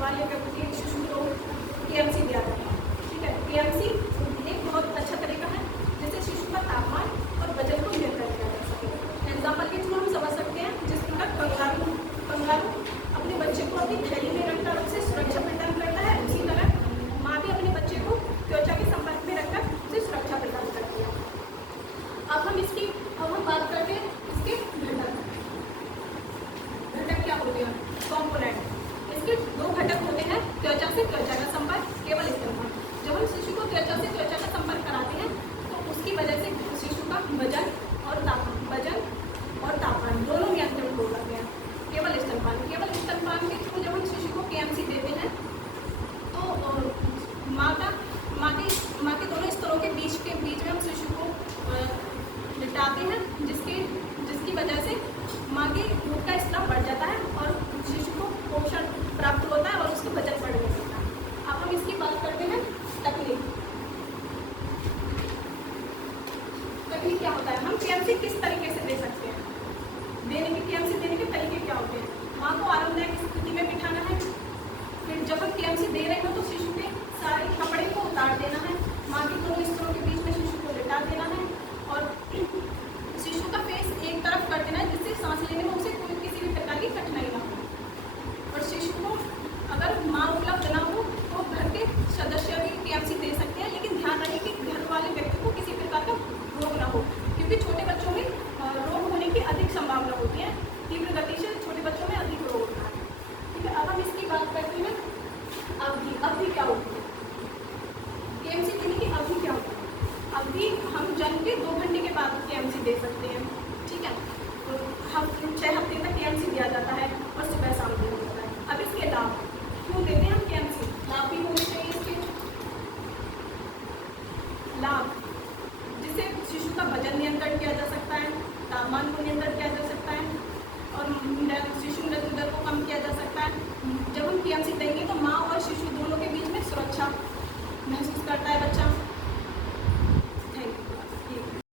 वाले व्यक्ति शिशु को टीएमसी दिया जाता है। ठीक है, टीएमसी एक बहुत अच्छा तरीका है जिससे शिशु का तापमान और वजन को नियंत्रित किया जा सके। एग्जाम्पल के थ्रू हम समझ सकते हैं जिस प्रकार कंगारू अपने बच्चे को अपनी थैली में रखकर उससे सुरक्षा प्रदान करता है, उसी तरह माँ भी अपने बच्चे को त्वचा के संपर्क में रखकर उसे सुरक्षा प्रदान करती है। अब हम बात करते हैं इसके घटक क्या होते हैं, कॉम्पोनेंट। इसके दो घटक होते हैं, त्वचा से त्वचा का संपर्क, केवल स्तनपान। जब हम शिशु को त्वचा से त्वचा का संपर्क कराते हैं तो उसकी वजह से शिशु का वजन और तापमान